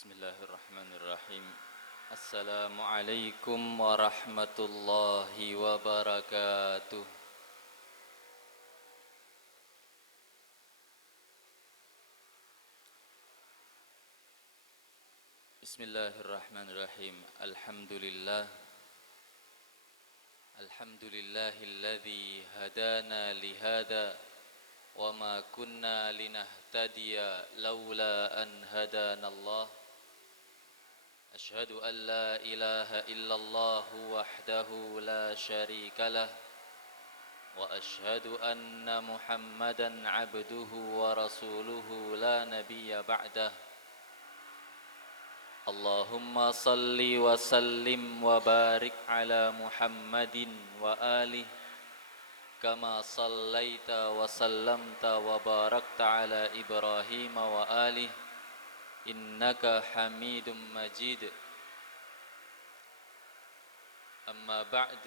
Bismillahirrahmanirrahim. Assalamualaikum warahmatullahi wabarakatuh. Bismillahirrahmanirrahim. Alhamdulillahilladzi hadana lihada wa ma kunna linahtadiya laula an hadanallah. Ashhadu an la ilaha illallah wahdahu la syarika lah wa ashhadu anna Muhammadan abduhu wa rasuluhu la nabiyya ba'dah. Allahumma salli wa sallim wa barik ala Muhammadin wa alihi kama sallaita wa sallamta wa barakta ala Ibrahim wa alihi innaka hamidum majid. Amma ba'd.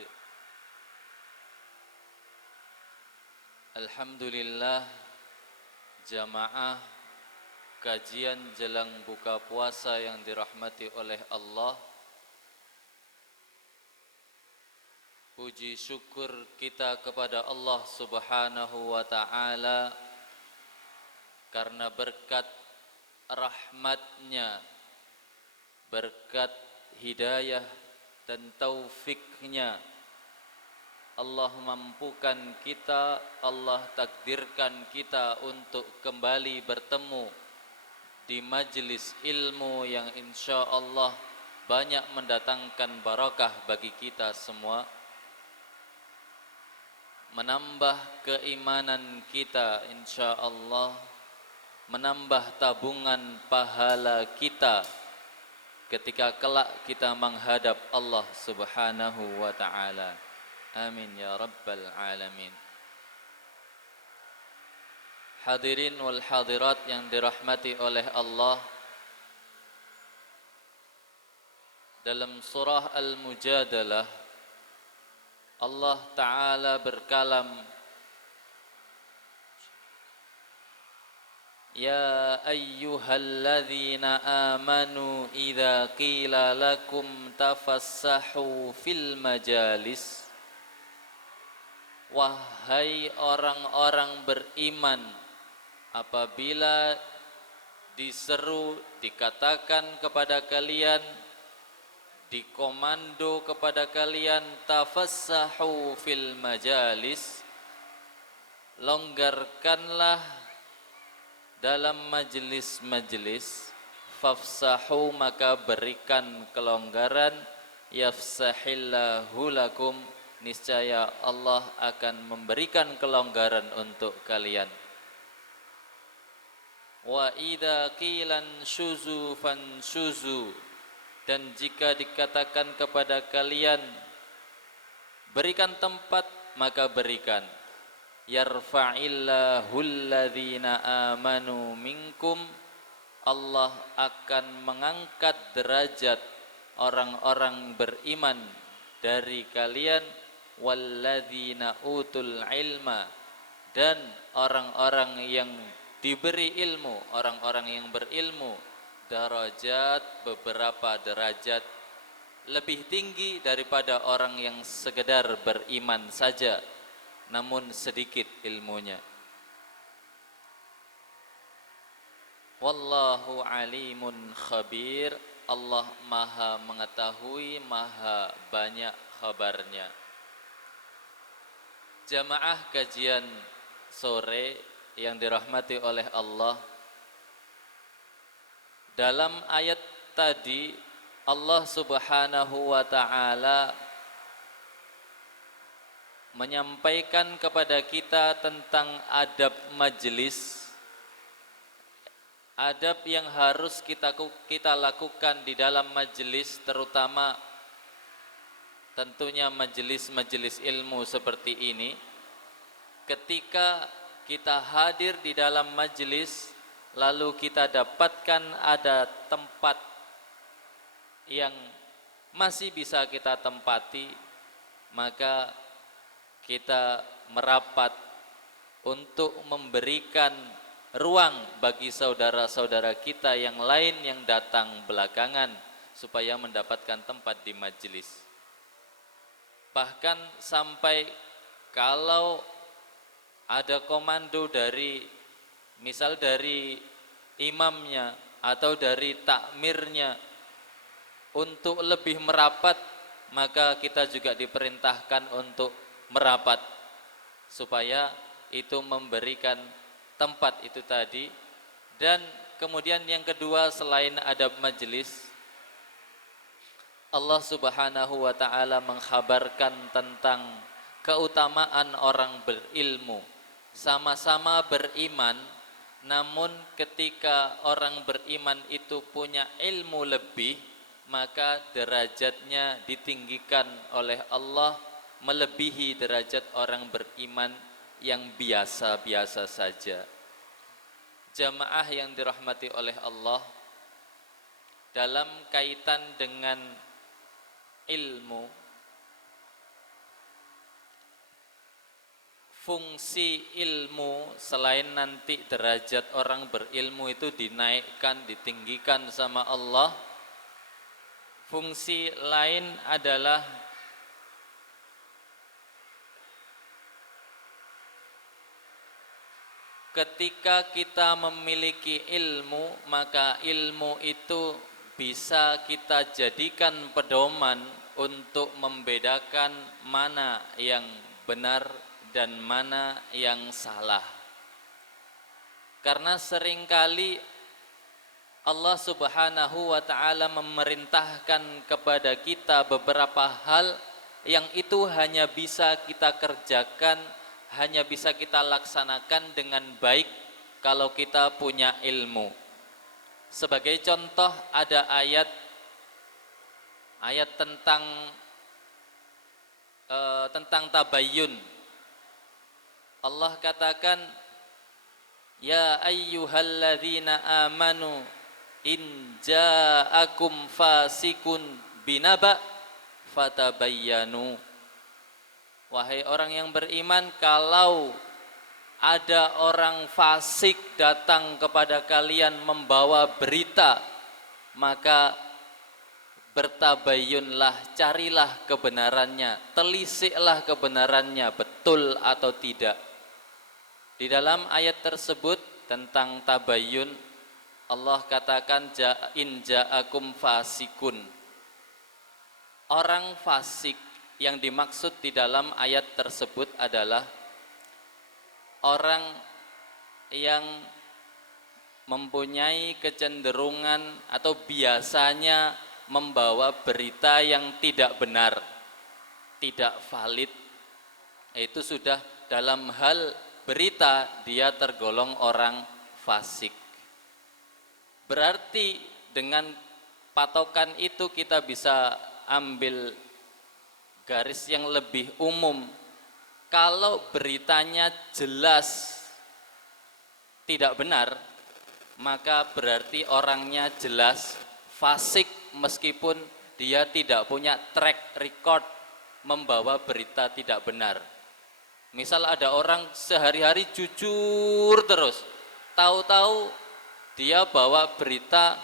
Alhamdulillah, jamaah kajian jelang buka puasa yang dirahmati oleh Allah. Puji syukur kita kepada Allah Subhanahu wa ta'ala karena berkat rahmatnya, berkat hidayah dan taufiknya, Allah mampukan kita, Allah takdirkan kita untuk kembali bertemu di majelis ilmu yang insya Allah banyak mendatangkan barakah bagi kita semua, menambah keimanan kita insya Allah, menambah tabungan pahala kita ketika kelak kita menghadap Allah Subhanahu wa ta'ala. Amin ya rabbal alamin. Hadirin wal hadirat yang dirahmati oleh Allah, dalam surah Al-Mujadalah Allah Ta'ala berkalam, Ya ayyuhalladzina amanu idza qila lakum tafassahu fil majalis. Wahai orang-orang beriman, apabila diseru, dikatakan kepada kalian, dikomando kepada kalian, tafassahu fil majalis, longgarkanlah dalam majelis-majelis. Fafsahu, maka berikan kelonggaran. Yafsahillahu lakum, niscaya Allah akan memberikan kelonggaran untuk kalian. Wa idza qilan syuzu fanshuzu, dan jika dikatakan kepada kalian berikan tempat, maka berikan. Yarfa'illahu alladhina amanu minkum, Allah akan mengangkat derajat orang-orang beriman dari kalian. Walladzina utul ilma, dan orang-orang yang diberi ilmu, orang-orang yang berilmu. Darajat, beberapa derajat lebih tinggi daripada orang yang sekedar beriman saja namun sedikit ilmunya. Wallahu alimun khabir, Allah maha mengetahui, maha banyak khabarnya. Jamaah kajian sore yang dirahmati oleh Allah, dalam ayat tadi Allah Subhanahu wa ta'ala menyampaikan kepada kita tentang adab majelis, adab yang harus kita lakukan di dalam majelis, terutama tentunya majelis-majelis ilmu seperti ini. Ketika kita hadir di dalam majelis, lalu kita dapatkan ada tempat yang masih bisa kita tempati, maka kita merapat untuk memberikan ruang bagi saudara-saudara kita yang lain yang datang belakangan supaya mendapatkan tempat di majelis. Bahkan sampai kalau ada komando dari misal dari imamnya atau dari takmirnya untuk lebih merapat, maka kita juga diperintahkan untuk merapat supaya itu memberikan tempat itu tadi. Dan kemudian yang kedua, selain adab majelis, Allah Subhanahu wa taala mengkhabarkan tentang keutamaan orang berilmu. Sama-sama beriman, namun ketika orang beriman itu punya ilmu lebih, maka derajatnya ditinggikan oleh Allah melebihi derajat orang beriman yang biasa-biasa saja. Jamaah yang dirahmati oleh Allah, dalam kaitan dengan ilmu, fungsi ilmu selain nanti derajat orang berilmu itu dinaikkan, ditinggikan sama Allah, fungsi lain adalah ketika kita memiliki ilmu, maka ilmu itu bisa kita jadikan pedoman untuk membedakan mana yang benar dan mana yang salah. Karena seringkali Allah Subhanahu wa ta'ala memerintahkan kepada kita beberapa hal yang itu hanya bisa kita kerjakan, hanya bisa kita laksanakan dengan baik kalau kita punya ilmu. Sebagai contoh, ada ayat tentang tabayyun. Allah katakan, ya ayyuhalladzina amanu in ja'akum fasikun binaba fatabayyanu. Wahai orang yang beriman, kalau ada orang fasik datang kepada kalian membawa berita, maka bertabayyunlah, carilah kebenarannya, telisiklah kebenarannya, betul atau tidak. Di dalam ayat tersebut tentang tabayyun, Allah katakan in ja'akum fasikun. Orang fasik yang dimaksud di dalam ayat tersebut adalah orang yang mempunyai kecenderungan atau biasanya membawa berita yang tidak benar, tidak valid. Itu sudah dalam hal berita dia tergolong orang fasik. Berarti dengan patokan itu kita bisa ambil garis yang lebih umum. Kalau beritanya jelas tidak benar, maka berarti orangnya jelas fasik meskipun dia tidak punya track record membawa berita tidak benar. Misal ada orang sehari-hari jujur terus, tahu-tahu dia bawa berita,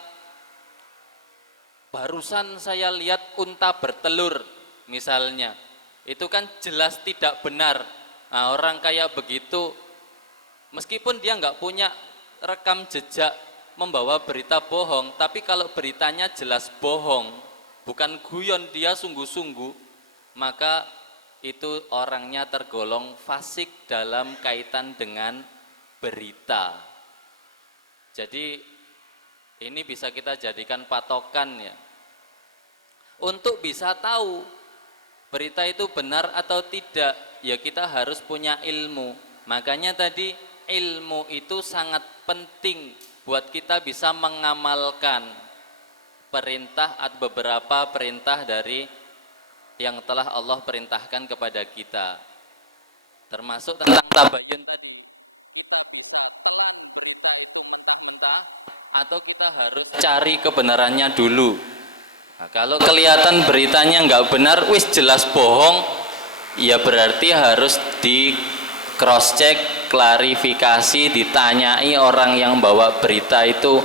barusan saya lihat unta bertelur misalnya, itu kan jelas tidak benar. Nah, orang kayak begitu, meskipun dia nggak punya rekam jejak membawa berita bohong, tapi kalau beritanya jelas bohong, bukan guyon, dia sungguh-sungguh, maka itu orangnya tergolong fasik dalam kaitan dengan berita. Jadi ini bisa kita jadikan patokan ya, untuk bisa tahu berita itu benar atau tidak, ya kita harus punya ilmu. Makanya tadi ilmu itu sangat penting buat kita bisa mengamalkan perintah atau beberapa perintah dari yang telah Allah perintahkan kepada kita. Termasuk tentang tabayyun tadi, kita bisa telan berita itu mentah-mentah atau kita harus cari kebenarannya dulu. Nah, kalau kelihatan beritanya nggak benar, wis jelas bohong, ya berarti harus di cross check, klarifikasi, ditanyai orang yang bawa berita itu,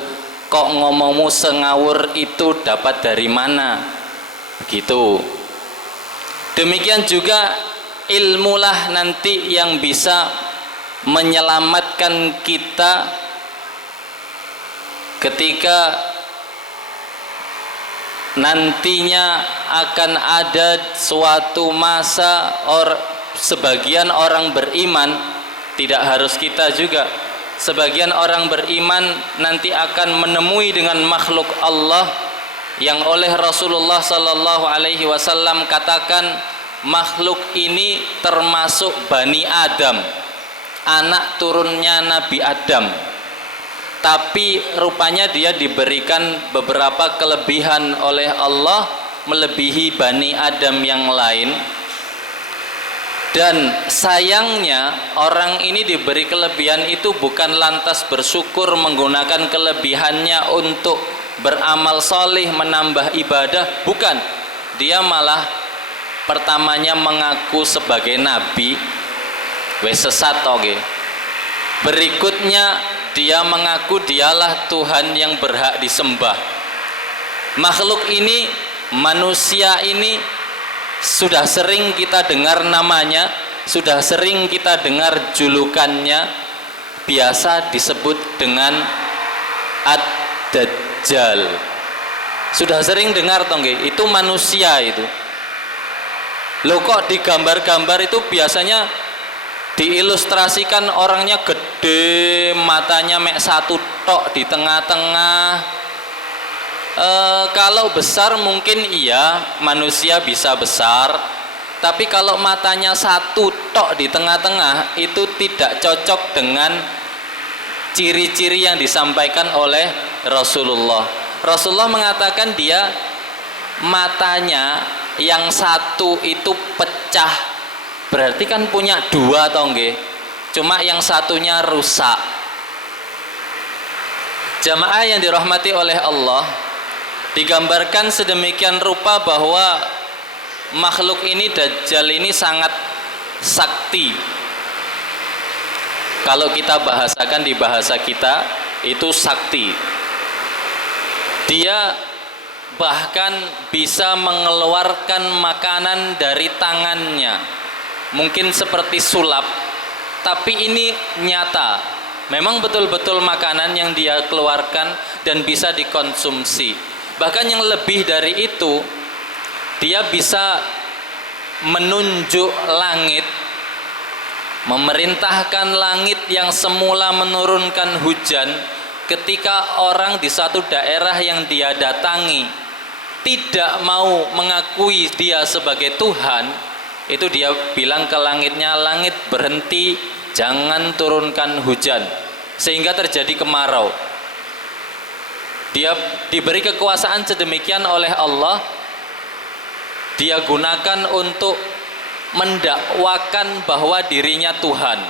kok ngomongmu sengawur itu dapat dari mana? Begitu. Demikian juga ilmulah nanti yang bisa menyelamatkan kita ketika nantinya akan ada suatu masa sebagian orang beriman, tidak harus kita juga, sebagian orang beriman nanti akan menemui dengan makhluk Allah yang oleh Rasulullah sallallahu alaihi wasallam katakan makhluk ini termasuk Bani Adam, anak turunnya Nabi Adam, tapi rupanya dia diberikan beberapa kelebihan oleh Allah melebihi Bani Adam yang lain. Dan sayangnya orang ini diberi kelebihan itu bukan lantas bersyukur menggunakan kelebihannya untuk beramal soleh, menambah ibadah, bukan. Dia malah pertamanya mengaku sebagai nabi, wes sesat toge. Berikutnya dia mengaku dialah Tuhan yang berhak disembah. Makhluk ini, manusia ini sudah sering kita dengar namanya, sudah sering kita dengar julukannya, biasa disebut dengan Ad-Dajjal. Sudah sering dengar toh nggih? Itu manusia itu. Loh kok di gambar-gambar itu biasanya diilustrasikan orangnya gede, matanya mek satu tok di tengah-tengah. Kalau besar mungkin iya, manusia bisa besar, tapi kalau matanya satu tok di tengah-tengah itu tidak cocok dengan ciri-ciri yang disampaikan oleh Rasulullah. Rasulullah mengatakan dia matanya yang satu itu pecah, berarti kan punya dua toh nggih, cuma yang satunya rusak. Jamaah yang dirahmati oleh Allah, digambarkan sedemikian rupa bahwa makhluk ini, Dajjal ini sangat sakti. Kalau kita bahasakan di bahasa kita itu sakti. Dia bahkan bisa mengeluarkan makanan dari tangannya, mungkin seperti sulap, tapi ini nyata, memang betul-betul makanan yang dia keluarkan dan bisa dikonsumsi. Bahkan yang lebih dari itu, dia bisa menunjuk langit, memerintahkan langit yang semula menurunkan hujan ketika orang di satu daerah yang dia datangi tidak mau mengakui dia sebagai Tuhan, itu dia bilang ke langitnya, langit berhenti, jangan turunkan hujan, sehingga terjadi kemarau. Dia diberi kekuasaan sedemikian oleh Allah, dia gunakan untuk mendakwakan bahwa dirinya Tuhan.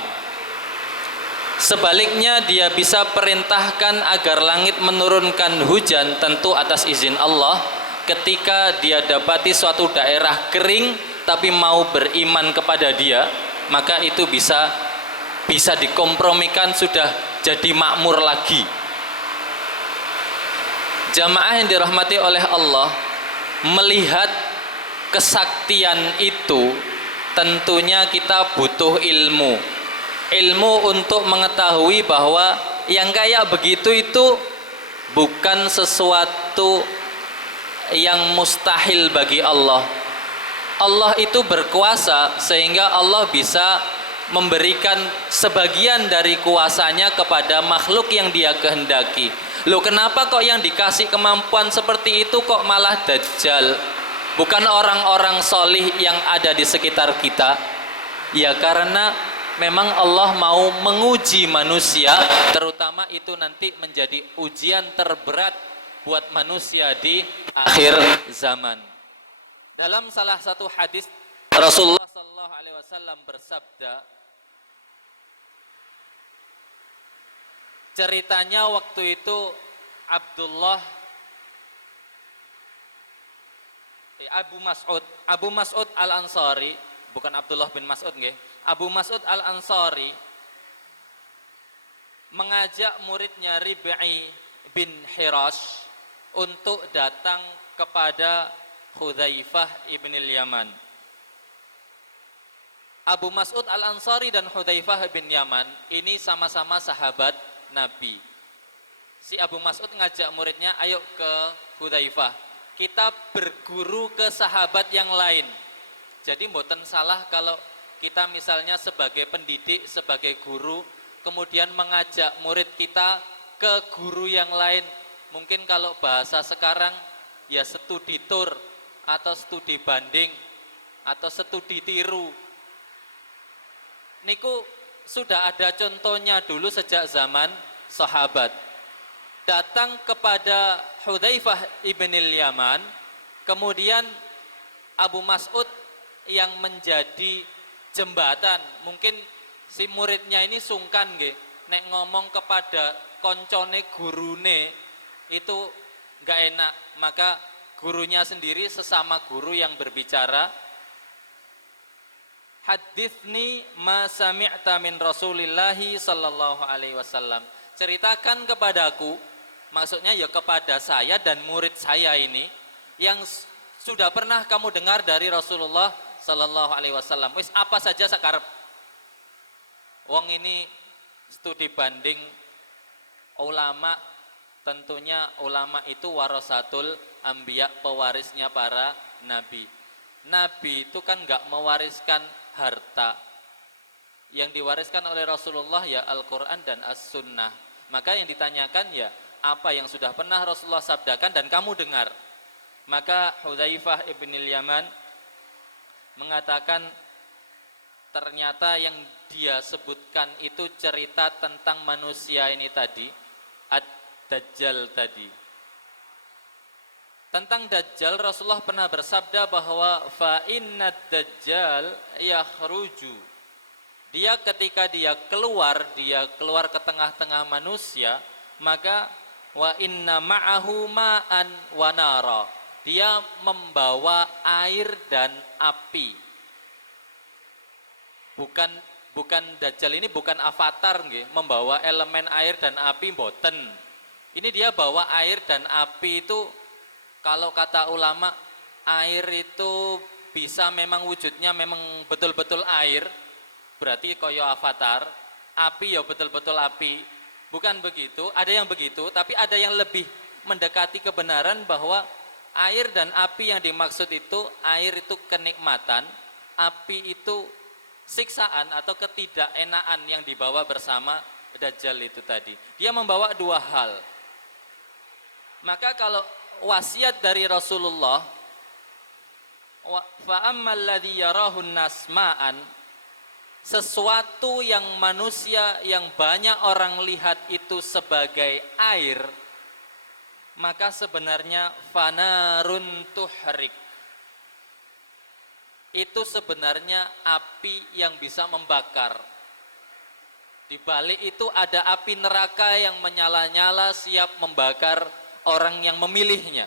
Sebaliknya dia bisa perintahkan agar langit menurunkan hujan, tentu atas izin Allah. Ketika dia dapati suatu daerah kering tapi mau beriman kepada dia, maka itu bisa dikompromikan, sudah jadi makmur lagi. Jamaah yang dirahmati oleh Allah, melihat kesaktian itu tentunya kita butuh ilmu untuk mengetahui bahwa yang kayak begitu itu bukan sesuatu yang mustahil bagi Allah. Allah itu berkuasa sehingga Allah bisa memberikan sebagian dari kuasanya kepada makhluk yang dia kehendaki. Loh, kenapa kok yang dikasih kemampuan seperti itu kok malah Dajjal, bukan orang-orang solih yang ada di sekitar kita? Ya karena memang Allah mau menguji manusia, terutama itu nanti menjadi ujian terberat buat manusia di akhir zaman. Dalam salah satu hadis Rasulullah sallallahu alaihi wasallam bersabda, ceritanya waktu itu Abu Mas'ud Al-Ansari, bukan Abdullah bin Mas'ud nggih. Abu Mas'ud Al-Ansari mengajak muridnya Rib'i bin Hirash untuk datang kepada Hudzaifah ibn al-Yaman. Abu Mas'ud al-Ansari dan Hudzaifah bin Yaman ini sama-sama sahabat Nabi. Si Abu Mas'ud ngajak muridnya, ayo ke Hudzaifah, kita berguru ke sahabat yang lain. Jadi mboten salah kalau kita misalnya sebagai pendidik, sebagai guru, kemudian mengajak murid kita ke guru yang lain. Mungkin kalau bahasa sekarang ya studi tour atau studi banding atau studi tiru. Niku sudah ada contohnya dulu sejak zaman sahabat. Datang kepada Hudzaifah ibn al-Yaman, kemudian Abu Mas'ud yang menjadi jembatan. Mungkin si muridnya ini sungkan nggih, nek ngomong kepada koncone gurune itu enggak enak, maka gurunya sendiri sesama guru yang berbicara, hadithni ma sami'ta min Rasulillahi sallallahu alaihi wasallam, ceritakan kepadaku, maksudnya ya kepada saya dan murid saya ini yang sudah pernah kamu dengar dari Rasulullah sallallahu alaihi wasallam. Wis apa saja sakarep. Wong ini studi banding ulama, tentunya ulama itu warasatul anbiya, pewarisnya para nabi. Nabi itu kan enggak mewariskan harta. Yang diwariskan oleh Rasulullah ya Al-Qur'an dan As-Sunnah. Maka yang ditanyakan ya apa yang sudah pernah Rasulullah sabdakan dan kamu dengar. Maka Hudzaifah ibn al-Yaman mengatakan ternyata yang dia sebutkan itu cerita tentang manusia ini tadi, Ad-Dajjal tadi. Tentang Dajjal Rasulullah pernah bersabda bahwa fa innad Dajjal yakhruju. Dia ketika dia keluar ke tengah-tengah manusia, maka wa inna ma'ahu ma'an wa nara. Dia membawa air dan api. Bukan Dajjal ini bukan avatar nggih, membawa elemen air dan api mboten. Ini dia bawa air dan api itu, kalau kata ulama, air itu bisa memang wujudnya memang betul-betul air, berarti koyo avatar. Api ya betul-betul api. Bukan begitu, ada yang begitu, tapi ada yang lebih mendekati kebenaran bahwa air dan api yang dimaksud itu, air itu kenikmatan, api itu siksaan atau ketidakenaan yang dibawa bersama Dajjal itu tadi. Dia membawa dua hal. Maka kalau wasiat dari Rasulullah, fa ammal ladzi yarahun nas ma'an, sesuatu yang manusia yang banyak orang lihat itu sebagai air, maka sebenarnya fanarun tuhrik, itu sebenarnya api yang bisa membakar. Di balik itu ada api neraka yang menyala-nyala siap membakar orang yang memilihnya.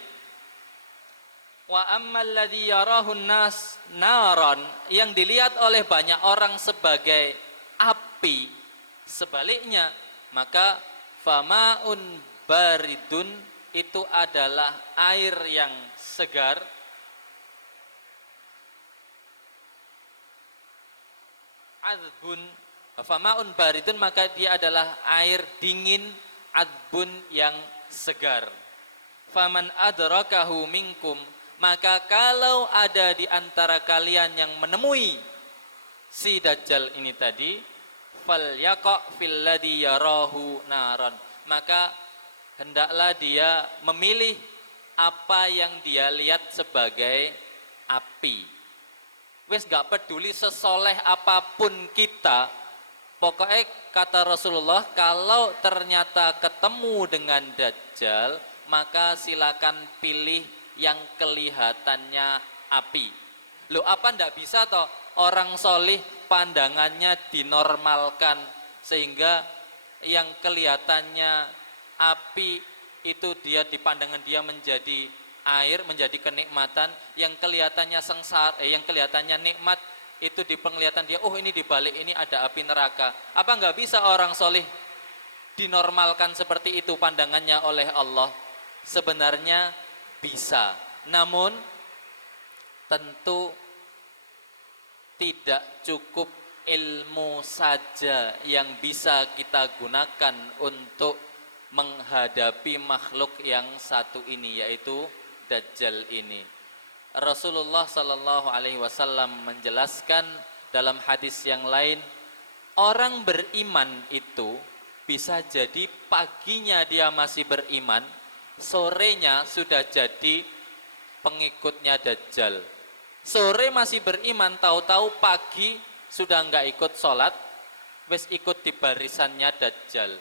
Wa ammal ladzi yarahun nas naran, yang dilihat oleh banyak orang sebagai api, sebaliknya maka famaun baridun, itu adalah air yang segar, adbun, famaun baridun, maka dia adalah air dingin, adbun yang segar. Faman adrakahu minkum, maka kalau ada di antara kalian yang menemui si Dajjal ini tadi, falyaqa fil ladzi yarahu naran, maka hendaklah dia memilih apa yang dia lihat sebagai api. Wes gak peduli sesoleh apapun kita, pokoknya kata Rasulullah, kalau ternyata ketemu dengan Dajjal, maka silakan pilih yang kelihatannya api. Loh, apa ndak bisa toh orang solih pandangannya dinormalkan sehingga yang kelihatannya api itu dia di pandangan dia menjadi air, menjadi kenikmatan, yang kelihatannya sengsara, yang kelihatannya nikmat itu di penglihatan dia, oh ini di balik ini ada api neraka. Apa nggak bisa orang solih dinormalkan seperti itu pandangannya oleh Allah? Sebenarnya bisa, namun tentu tidak cukup ilmu saja yang bisa kita gunakan untuk menghadapi makhluk yang satu ini, yaitu Dajjal ini. Rasulullah Sallallahu Alaihi Wasallam menjelaskan dalam hadis yang lain, orang beriman itu bisa jadi paginya dia masih beriman, sorenya sudah jadi pengikutnya Dajjal. Sore masih beriman, tahu-tahu pagi sudah enggak ikut sholat, wis ikut di barisannya Dajjal.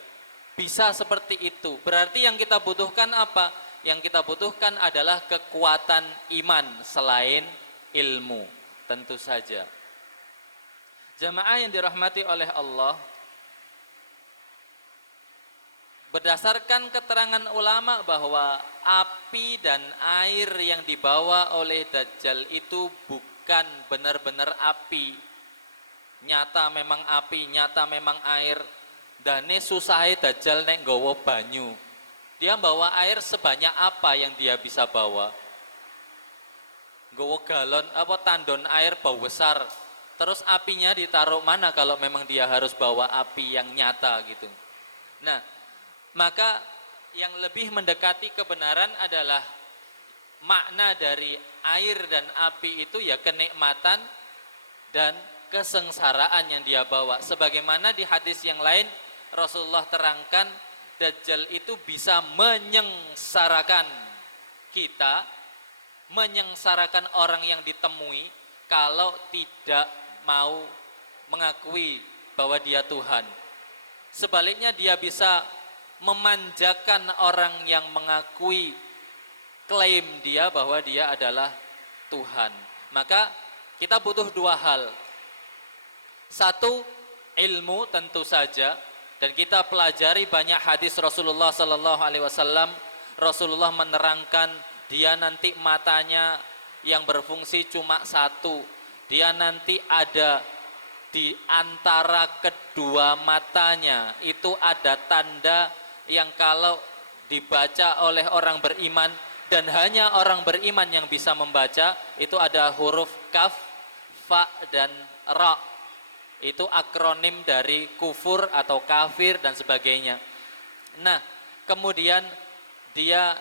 Bisa seperti itu. Berarti yang kita butuhkan apa? Yang kita butuhkan adalah kekuatan iman selain ilmu, tentu saja. Jamaah yang dirahmati oleh Allah, berdasarkan keterangan ulama bahwa api dan air yang dibawa oleh Dajjal itu bukan benar-benar api. Nyata memang api, nyata memang air. Dane susahe Dajjal nek nggawa banyu. Dia bawa air sebanyak apa yang dia bisa bawa? Nggawa galon apa tandon air bau besar. Terus apinya ditaruh mana kalau memang dia harus bawa api yang nyata gitu. Nah, maka yang lebih mendekati kebenaran adalah makna dari air dan api itu ya kenikmatan dan kesengsaraan yang dia bawa. Sebagaimana di hadis yang lain Rasulullah terangkan, Dajjal itu bisa menyengsarakan kita, menyengsarakan orang yang ditemui kalau tidak mau mengakui bahwa dia Tuhan. Sebaliknya dia bisa memanjakan orang yang mengakui klaim dia bahwa dia adalah Tuhan. Maka kita butuh dua hal. Satu, ilmu tentu saja, dan kita pelajari banyak hadis Rasulullah Sallallahu Alaihi Wasallam. Rasulullah menerangkan dia nanti matanya yang berfungsi cuma satu. Dia nanti ada di antara kedua matanya itu ada tanda yang kalau dibaca oleh orang beriman, dan hanya orang beriman yang bisa membaca, itu ada huruf kaf, fa, dan ra. Itu akronim dari kufur atau kafir dan sebagainya. Nah, kemudian dia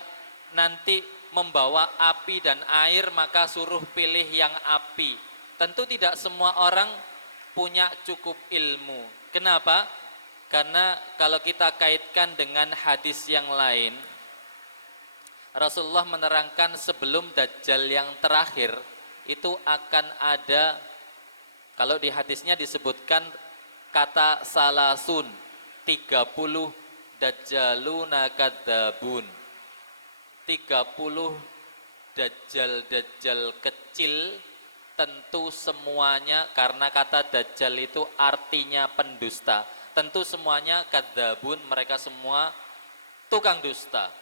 nanti membawa api dan air, maka suruh pilih yang api. Tentu tidak semua orang punya cukup ilmu. Kenapa? Karena kalau kita kaitkan dengan hadis yang lain, Rasulullah menerangkan sebelum Dajjal yang terakhir itu akan ada, kalau di hadisnya disebutkan kata salasun, 30 dajjaluna kadzabun. 30 dajjal-dajjal kecil, tentu semuanya, karena kata dajjal itu artinya pendusta. Tentu semuanya kadzabun, mereka semua tukang dusta.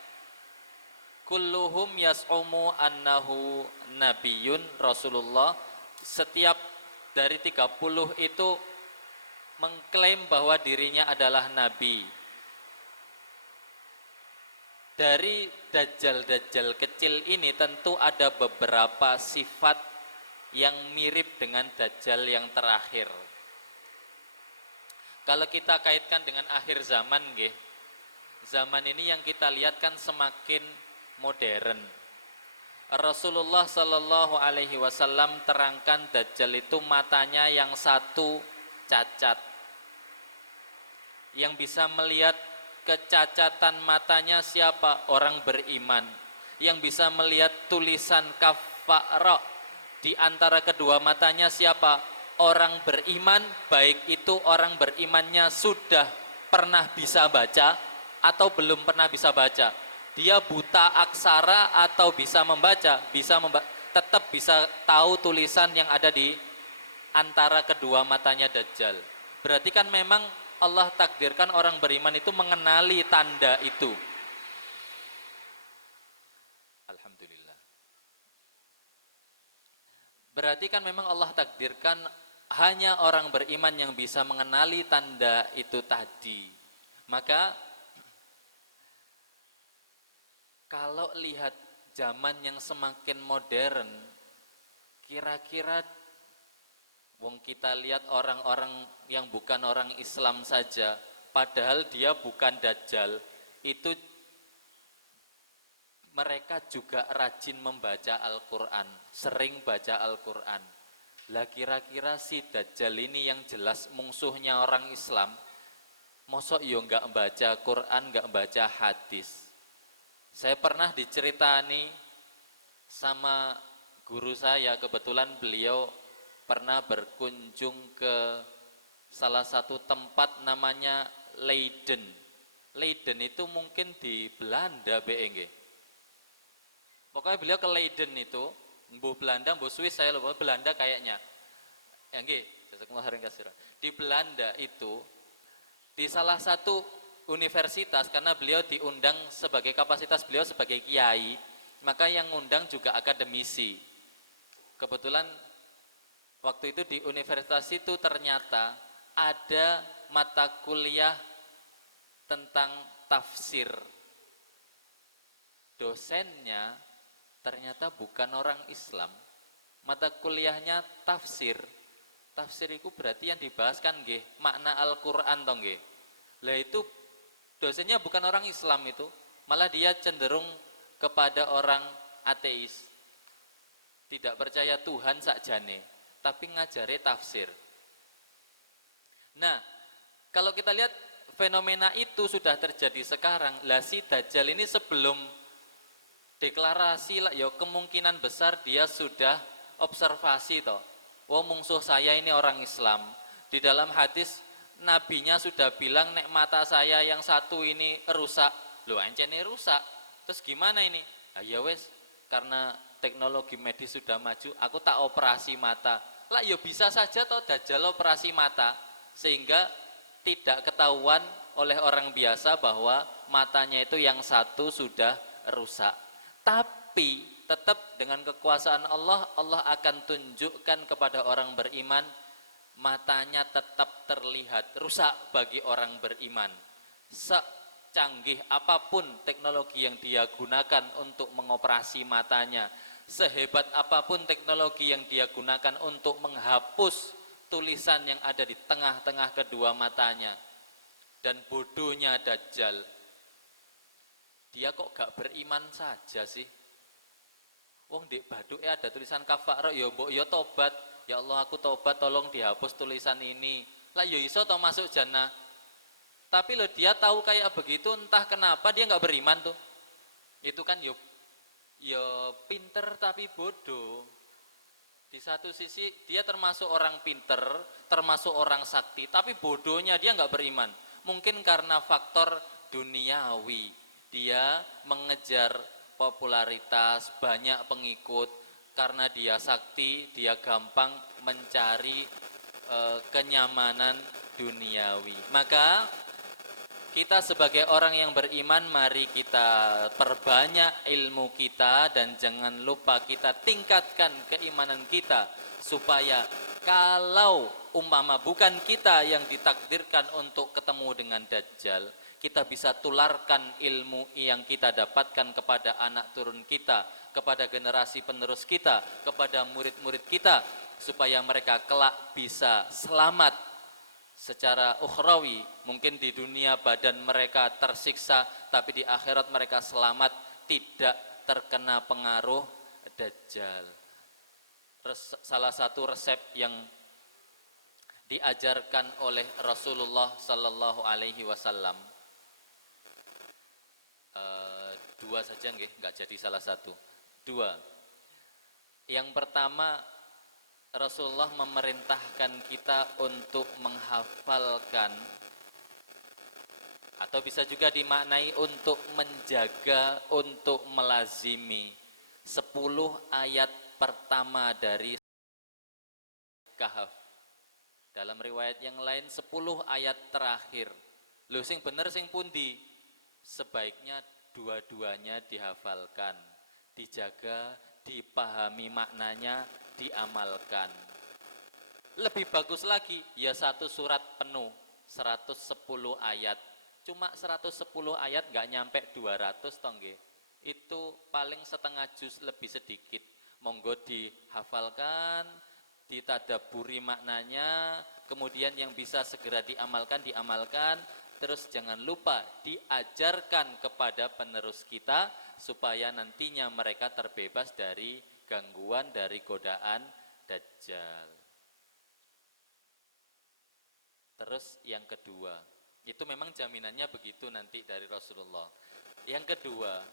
Kulluhum yas'umu annahu nabiyun Rasulullah. Setiap dari 30 itu mengklaim bahwa dirinya adalah nabi. Dari dajjal-dajjal kecil ini tentu ada beberapa sifat yang mirip dengan dajjal yang terakhir. Kalau kita kaitkan dengan akhir zaman nggih, zaman ini yang kita lihat kan semakin modern. Rasulullah Sallallahu Alaihi Wasallam terangkan Dajjal itu matanya yang satu cacat. Yang bisa melihat kecacatan matanya siapa? Orang beriman. Yang bisa melihat tulisan kafara di antara kedua matanya siapa? Orang beriman, baik itu orang berimannya sudah pernah bisa baca atau belum pernah bisa baca. Dia buta aksara atau bisa membaca, tetap bisa tahu tulisan yang ada di antara kedua matanya Dajjal. Berarti kan memang Allah takdirkan orang beriman itu mengenali tanda itu. Alhamdulillah. Berarti kan memang Allah takdirkan hanya orang beriman yang bisa mengenali tanda itu tadi. Maka kalau lihat zaman yang semakin modern, kira-kira wong kita lihat orang-orang yang bukan orang Islam saja, padahal dia bukan dajjal, itu mereka juga rajin membaca Al-Quran, sering baca Al-Quran. Lah kira-kira si dajjal ini yang jelas musuhnya orang Islam, mosok yo enggak baca Quran, enggak baca hadis. Saya pernah diceritani sama guru saya, kebetulan beliau pernah berkunjung ke salah satu tempat namanya Leiden. Leiden itu mungkin di Belanda BNG. Pokoknya beliau ke Leiden itu, mbuh Belanda, mbuh Swiss, saya lupa, Belanda kayaknya. Ya nggih, di Belanda itu di salah satu universitas, karena beliau diundang sebagai kapasitas beliau sebagai kiai, maka yang ngundang juga akademisi. Kebetulan waktu itu di universitas itu ternyata ada mata kuliah tentang tafsir. Dosennya ternyata bukan orang Islam. Mata kuliahnya tafsir. Tafsir itu berarti yang dibahas kan nggih, makna Al-Qur'an toh nggih. Lah itu dosennya bukan orang Islam itu, malah dia cenderung kepada orang ateis. Tidak percaya Tuhan sakjane, tapi ngajari tafsir. Nah, kalau kita lihat fenomena itu sudah terjadi sekarang. Lah si Dajjal ini sebelum deklarasi lah, ya kemungkinan besar dia sudah observasi toh. Wah, musuh saya ini orang Islam. Di dalam hadis nabinya sudah bilang, nek mata saya yang satu ini rusak. Loh, encen ini rusak. Terus gimana ini? Ah ya wes, karena teknologi medis sudah maju, aku tak operasi mata. Lah ya bisa saja toh Dajjal operasi mata, sehingga tidak ketahuan oleh orang biasa bahwa matanya itu yang satu sudah rusak. Tapi tetap dengan kekuasaan Allah, Allah akan tunjukkan kepada orang beriman, matanya tetap terlihat rusak bagi orang beriman. Secanggih apapun teknologi yang dia gunakan untuk mengoperasi matanya, sehebat apapun teknologi yang dia gunakan untuk menghapus tulisan yang ada di tengah-tengah kedua matanya, dan bodohnya Dajjal, dia kok gak beriman saja sih? Wong di baduke ada tulisan kafarah, ya mbok ya tobat, ya Allah aku tobat, tolong dihapus tulisan ini. Lah ya iso toh masuk jannah. Tapi loh dia tahu kayak begitu, entah kenapa dia nggak beriman tuh. Itu kan yo pinter tapi bodoh. Di satu sisi dia termasuk orang pinter, termasuk orang sakti, tapi bodohnya dia nggak beriman. Mungkin karena faktor duniawi, dia mengejar popularitas, banyak pengikut. Karena dia sakti, dia gampang mencari kenyamanan duniawi. Maka kita sebagai orang yang beriman, mari kita perbanyak ilmu kita, dan jangan lupa kita tingkatkan keimanan kita, supaya kalau umpama bukan kita yang ditakdirkan untuk ketemu dengan Dajjal, kita bisa tularkan ilmu yang kita dapatkan kepada anak turun kita, kepada generasi penerus kita, kepada murid-murid kita, supaya mereka kelak bisa selamat secara ukhrawi. Mungkin di dunia badan mereka tersiksa, tapi di akhirat mereka selamat, tidak terkena pengaruh Dajjal. Salah satu resep yang diajarkan oleh Rasulullah Sallallahu Alaihi Wasallam, dua saja nggak jadi salah satu, dua. Yang pertama, Rasulullah memerintahkan kita untuk menghafalkan, atau bisa juga dimaknai untuk menjaga, untuk melazimi 10 ayat pertama dari Kahf. Dalam riwayat yang lain 10 ayat terakhir. Lho sing bener sing pundi? Sebaiknya dua-duanya dihafalkan, dijaga, dipahami maknanya, diamalkan. Lebih bagus lagi, ya satu surat penuh, 110 ayat. cuma 110 ayat, nggak nyampe 200 toh nggih. Itu paling setengah juz lebih sedikit. Monggo dihafalkan, ditadaburi maknanya, kemudian yang bisa segera diamalkan, terus jangan lupa diajarkan kepada penerus kita supaya nantinya mereka terbebas dari gangguan, dari godaan Dajjal. Terus yang kedua, itu memang jaminannya begitu nanti dari Rasulullah. Yang kedua,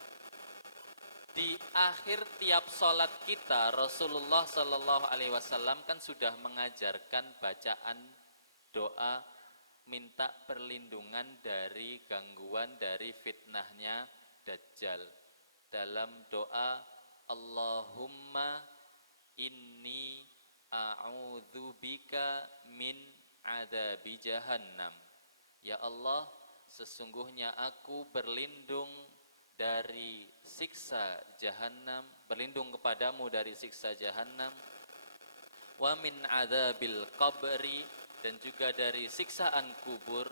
di akhir tiap sholat kita Rasulullah Shallallahu Alaihi Wasallam kan sudah mengajarkan bacaan doa minta perlindungan dari gangguan, dari fitnahnya Dajjal. Dalam doa Allahumma inni a'udzubika min adabi jahannam. Ya Allah, sesungguhnya aku berlindung dari siksa jahannam, berlindung kepadamu dari siksa jahannam, wa min adzabil qabri, dan juga dari siksaan kubur,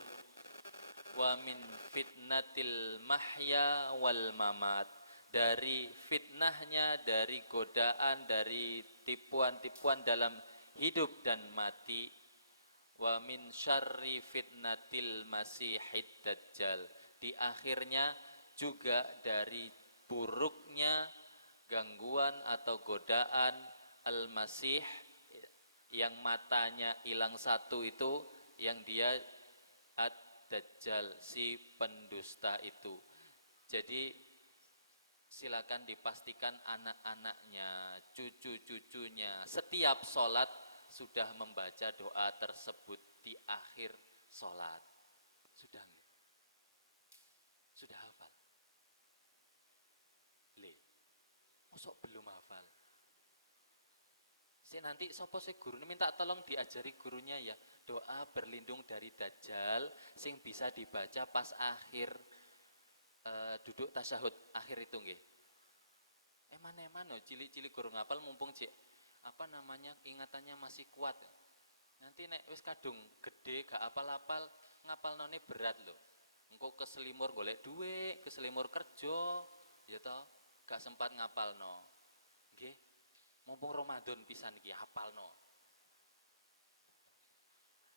wa min fitnatil mahya wal mamat, dari fitnahnya, dari godaan, dari tipuan-tipuan dalam hidup dan mati, wa min syarri fitnatil masihid dajjal, di akhirnya juga dari buruknya gangguan atau godaan al-masih, yang matanya hilang satu itu, yang dia ad-dajjal, si pendusta itu. Jadi silakan dipastikan anak-anaknya, cucu-cucunya setiap sholat sudah membaca doa tersebut di akhir sholat. Sudah nggak? Sudah hafal? Mosok belum hafal? Nanti sopo sih guru minta tolong diajari gurunya ya, doa berlindung dari Dajjal sing bisa dibaca pas akhir duduk tasyahud akhir itu nggih. Eman-eman cilik-cilik guru ngapal mumpung cik apa namanya ingatannya masih kuat. Nanti nek wis kadung gede gak apal-apal ngapal none berat loh. Engko keselimur golek duit, keselimur kerja, ya toh gak sempat ngapal no. Nggih. Mumpung Ramadan pisan iki hafalno.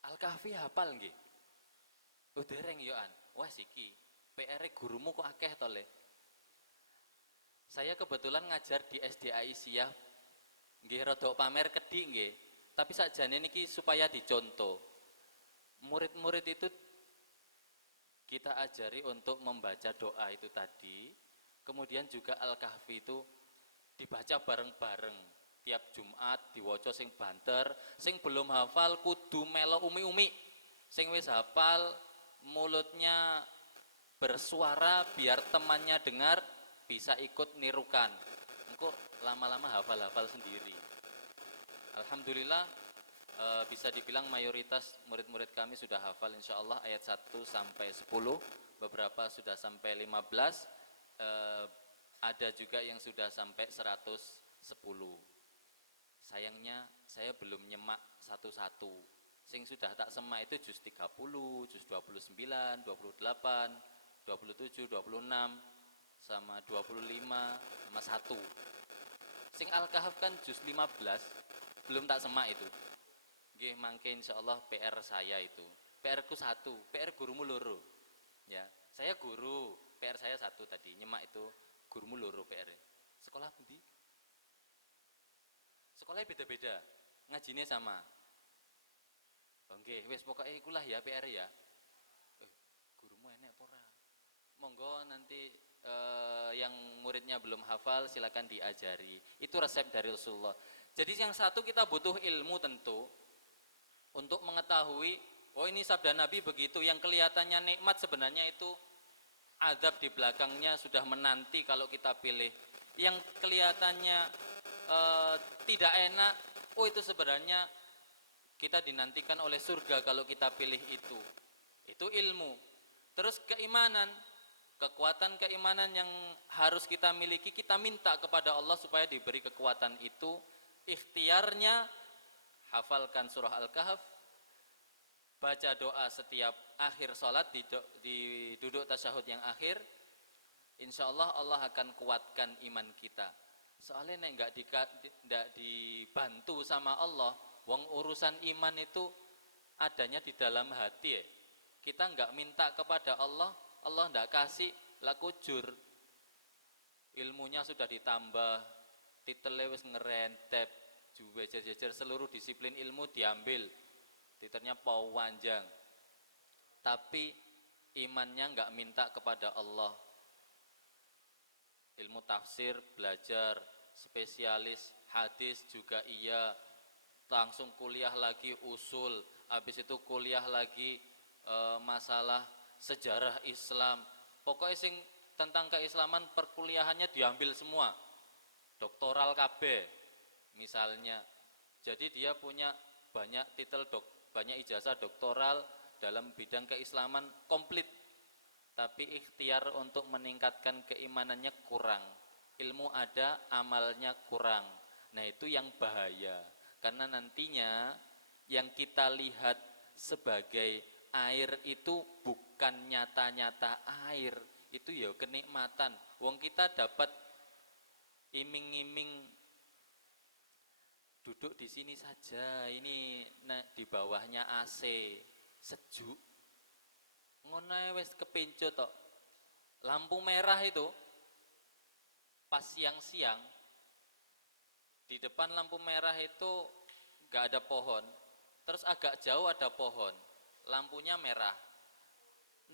Al-Kahfi hafal nggih? Oh dereng yo an. Wah iki PR gurumu kok akeh to le. Saya kebetulan ngajar di SD Aisyah. Nggih rada pamer kedik nggih. Tapi sakjane niki supaya dicontoh. Murid-murid itu kita ajari untuk membaca doa itu tadi. Kemudian juga Al-Kahfi itu dibaca bareng-bareng tiap Jumat, diwaca sing banter, sing belum hafal kudu melo umi-umi, sing wis hafal mulutnya bersuara biar temannya dengar bisa ikut nirukan, engko lama-lama hafal-hafal sendiri. Alhamdulillah bisa dibilang mayoritas murid-murid kami sudah hafal insyaallah ayat 1 sampai 10, beberapa sudah sampai 15, ada juga yang sudah sampai 110. Sayangnya saya belum nyemak satu-satu. Sing sudah tak semak itu juz 30, juz 29, 28, 27, 26 sama 25 sama 1. Sing Al-Kahf kan juz 15 belum tak semak itu. Nggih mangke insyaallah PR saya itu. PR ku 1, PR gurumu loro. Ya, saya guru, PR saya 1 tadi, nyemak itu gurumu loro PR. Sekolah pundi? Sekolahnya beda-beda, ngajinya sama. Oke, wes pokoknya ikulah ya PR ya. Gurumu enek pora. Monggo nanti yang muridnya belum hafal silakan diajari. Itu resep dari Rasulullah. Jadi yang satu kita butuh ilmu tentu untuk mengetahui, oh ini sabda Nabi begitu. Yang kelihatannya nikmat sebenarnya itu azab di belakangnya sudah menanti kalau kita pilih. Yang kelihatannya tidak enak, oh itu sebenarnya kita dinantikan oleh surga kalau kita pilih itu. Itu ilmu. Terus keimanan, kekuatan keimanan yang harus kita miliki, kita minta kepada Allah supaya diberi kekuatan itu. Ikhtiarnya hafalkan surah Al-Kahf, baca doa setiap akhir sholat di duduk tasyahud yang akhir, insya Allah Allah akan kuatkan iman kita. Soalnya nek nggak dibantu sama Allah, wong urusan iman itu adanya di dalam hati ya. Kita nggak minta kepada Allah, Allah nggak kasih, lah kujur. Ilmunya sudah ditambah, titelnya wis ngerentep, juga jejer seluruh disiplin ilmu diambil, titelnya panjang. Tapi imannya nggak minta kepada Allah. Ilmu tafsir belajar, spesialis hadis juga iya, langsung kuliah lagi usul, habis itu kuliah lagi masalah sejarah Islam. Pokoknya sing tentang keislaman perkuliahannya diambil semua, doktoral KB misalnya. Jadi dia punya banyak titel banyak ijazah doktoral dalam bidang keislaman komplit, tapi ikhtiar untuk meningkatkan keimanannya kurang. Ilmu ada, amalnya kurang. Nah itu yang bahaya, karena nantinya yang kita lihat sebagai air itu bukan nyata-nyata air, itu ya kenikmatan. Wong kita dapat iming-iming duduk di sini saja, ini di bawahnya AC, sejuk. Ngono wis kepincut tok. Lampu merah itu pas siang-siang, di depan lampu merah itu gak ada pohon, terus agak jauh ada pohon, lampunya merah.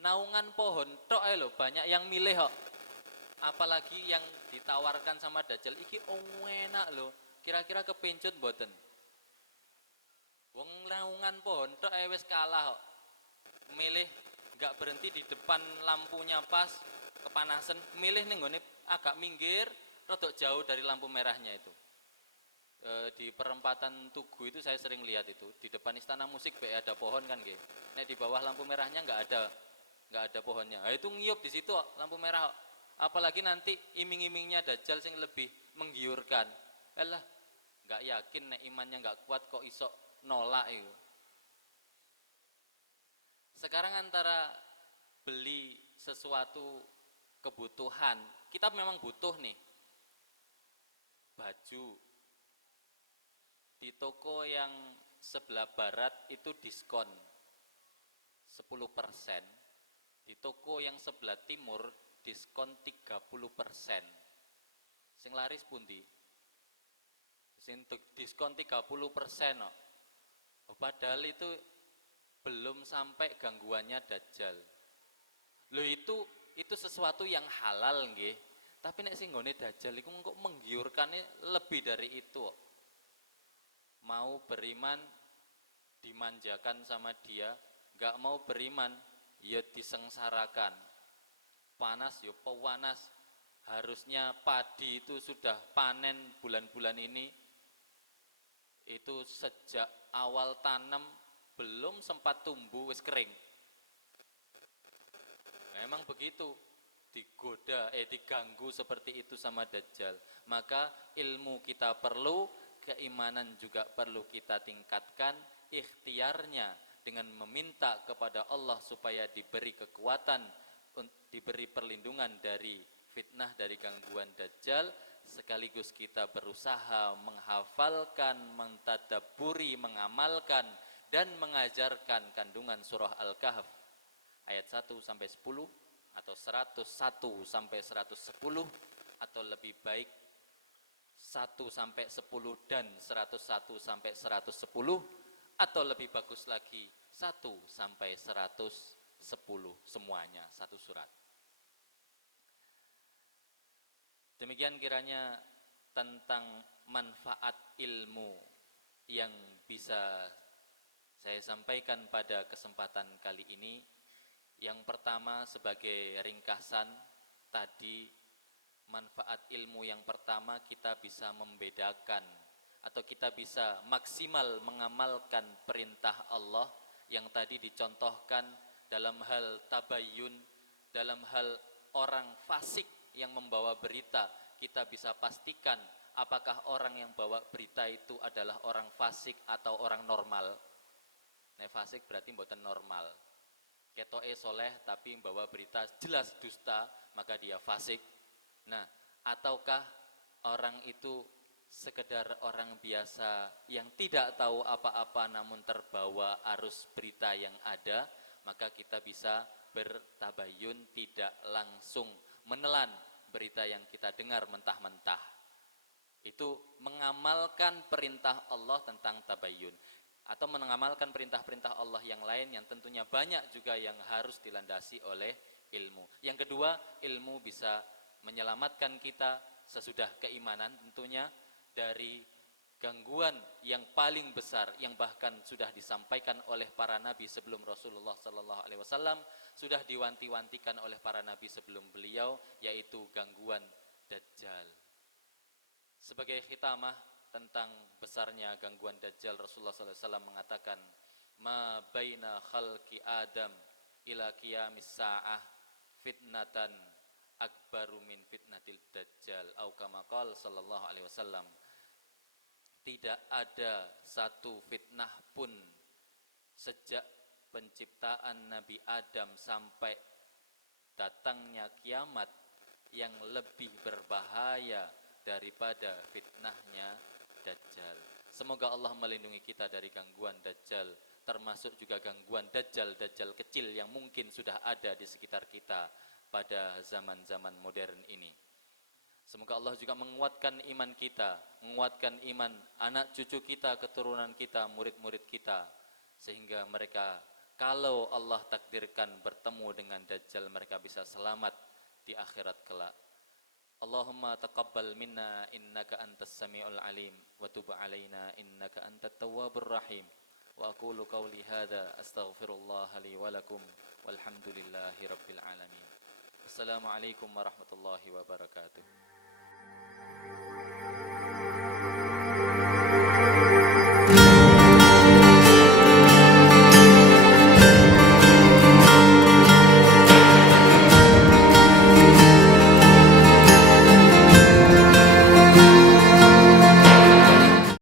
Naungan pohon tok ae lho, banyak yang milih kok. Apalagi yang ditawarkan sama Dajjal iki enak lho. Kira-kira kepincut mboten? Wong naungan pohon tok ae wis kalah kok. Milih gak berhenti di depan lampunya pas kepanasan, milih ning nggone agak minggir, rodok jauh dari lampu merahnya itu. Di perempatan Tugu itu saya sering lihat itu, di depan Istana Musik ada pohon kan nggih. Nek di bawah lampu merahnya nggak ada pohonnya. Nah, itu ngiyup di situ lampu merah. Apalagi nanti iming-imingnya Dajjal sing lebih menggiurkan. Alah, nggak yakin nek imannya nggak kuat kok iso nolak itu. Sekarang antara beli sesuatu kebutuhan, kita memang butuh nih baju. Di toko yang sebelah barat itu diskon 10%. Di toko yang sebelah timur diskon 30%. Sing laris pundi? Sing diskon 30% no. Padahal itu belum sampai gangguannya Dajjal. Loh itu sesuatu yang halal nggih. Tapi nek sing nggone Dajjal iku kok menggiurkannya lebih dari itu. Mau beriman dimanjakan sama dia, gak mau beriman ya disengsarakan. Panas ya pewanas. Harusnya padi itu sudah panen bulan-bulan ini, itu sejak awal tanam belum sempat tumbuh wis kering. Memang begitu, diganggu seperti itu sama Dajjal. Maka ilmu kita perlu, keimanan juga perlu kita tingkatkan, ikhtiarnya dengan meminta kepada Allah supaya diberi kekuatan, diberi perlindungan dari fitnah, dari gangguan Dajjal, sekaligus kita berusaha menghafalkan, mentadabburi, mengamalkan dan mengajarkan kandungan surah Al-Kahf ayat 1 sampai 10 atau 101 sampai 110 atau lebih baik 1 sampai 10 dan 101 sampai 110 atau lebih bagus lagi 1 sampai 110 semuanya satu surat. Demikian kiranya tentang manfaat ilmu yang bisa saya sampaikan pada kesempatan kali ini. Yang pertama sebagai ringkasan tadi, manfaat ilmu yang pertama kita bisa membedakan atau kita bisa maksimal mengamalkan perintah Allah yang tadi dicontohkan dalam hal tabayyun, dalam hal orang fasik yang membawa berita, kita bisa pastikan apakah orang yang bawa berita itu adalah orang fasik atau orang normal. Nek fasik berarti mboten normal. Ketoke soleh tapi membawa berita jelas dusta, maka dia fasik. Nah, ataukah orang itu sekedar orang biasa yang tidak tahu apa-apa namun terbawa arus berita yang ada, maka kita bisa bertabayun, tidak langsung menelan berita yang kita dengar mentah-mentah. Itu mengamalkan perintah Allah tentang tabayun, atau mengamalkan perintah-perintah Allah yang lain yang tentunya banyak juga yang harus dilandasi oleh ilmu. Yang kedua, ilmu bisa menyelamatkan kita sesudah keimanan tentunya dari gangguan yang paling besar yang bahkan sudah disampaikan oleh para nabi sebelum Rasulullah sallallahu alaihi wasallam, sudah diwanti-wantikan oleh para nabi sebelum beliau, yaitu gangguan Dajjal. Sebagai khitamah tentang besarnya gangguan Dajjal, Rasulullah sallallahu alaihi wasallam mengatakan, "Ma baina khalqi Adam ila qiyamis sa'ah fitnatan akbaru min fitnatil Dajjal." Atau kama qala sallallahu alaihi wasallam. Tidak ada satu fitnah pun sejak penciptaan Nabi Adam sampai datangnya kiamat yang lebih berbahaya daripada fitnahnya Dajjal. Semoga Allah melindungi kita dari gangguan Dajjal, termasuk juga gangguan Dajjal kecil yang mungkin sudah ada di sekitar kita pada zaman-zaman modern ini. Semoga Allah juga menguatkan iman kita, menguatkan iman anak cucu kita, keturunan kita, murid-murid kita, sehingga mereka kalau Allah takdirkan bertemu dengan Dajjal, mereka bisa selamat di akhirat kelak. Allahumma taqabbal minna innaka antas sami'ul alim wa tub alaina innaka antat tawwabur rahim. Wa aqulu qawli hadza astaghfirullah li wa lakum walhamdulillahi rabbil alamin. Assalamualaikum warahmatullahi wabarakatuh.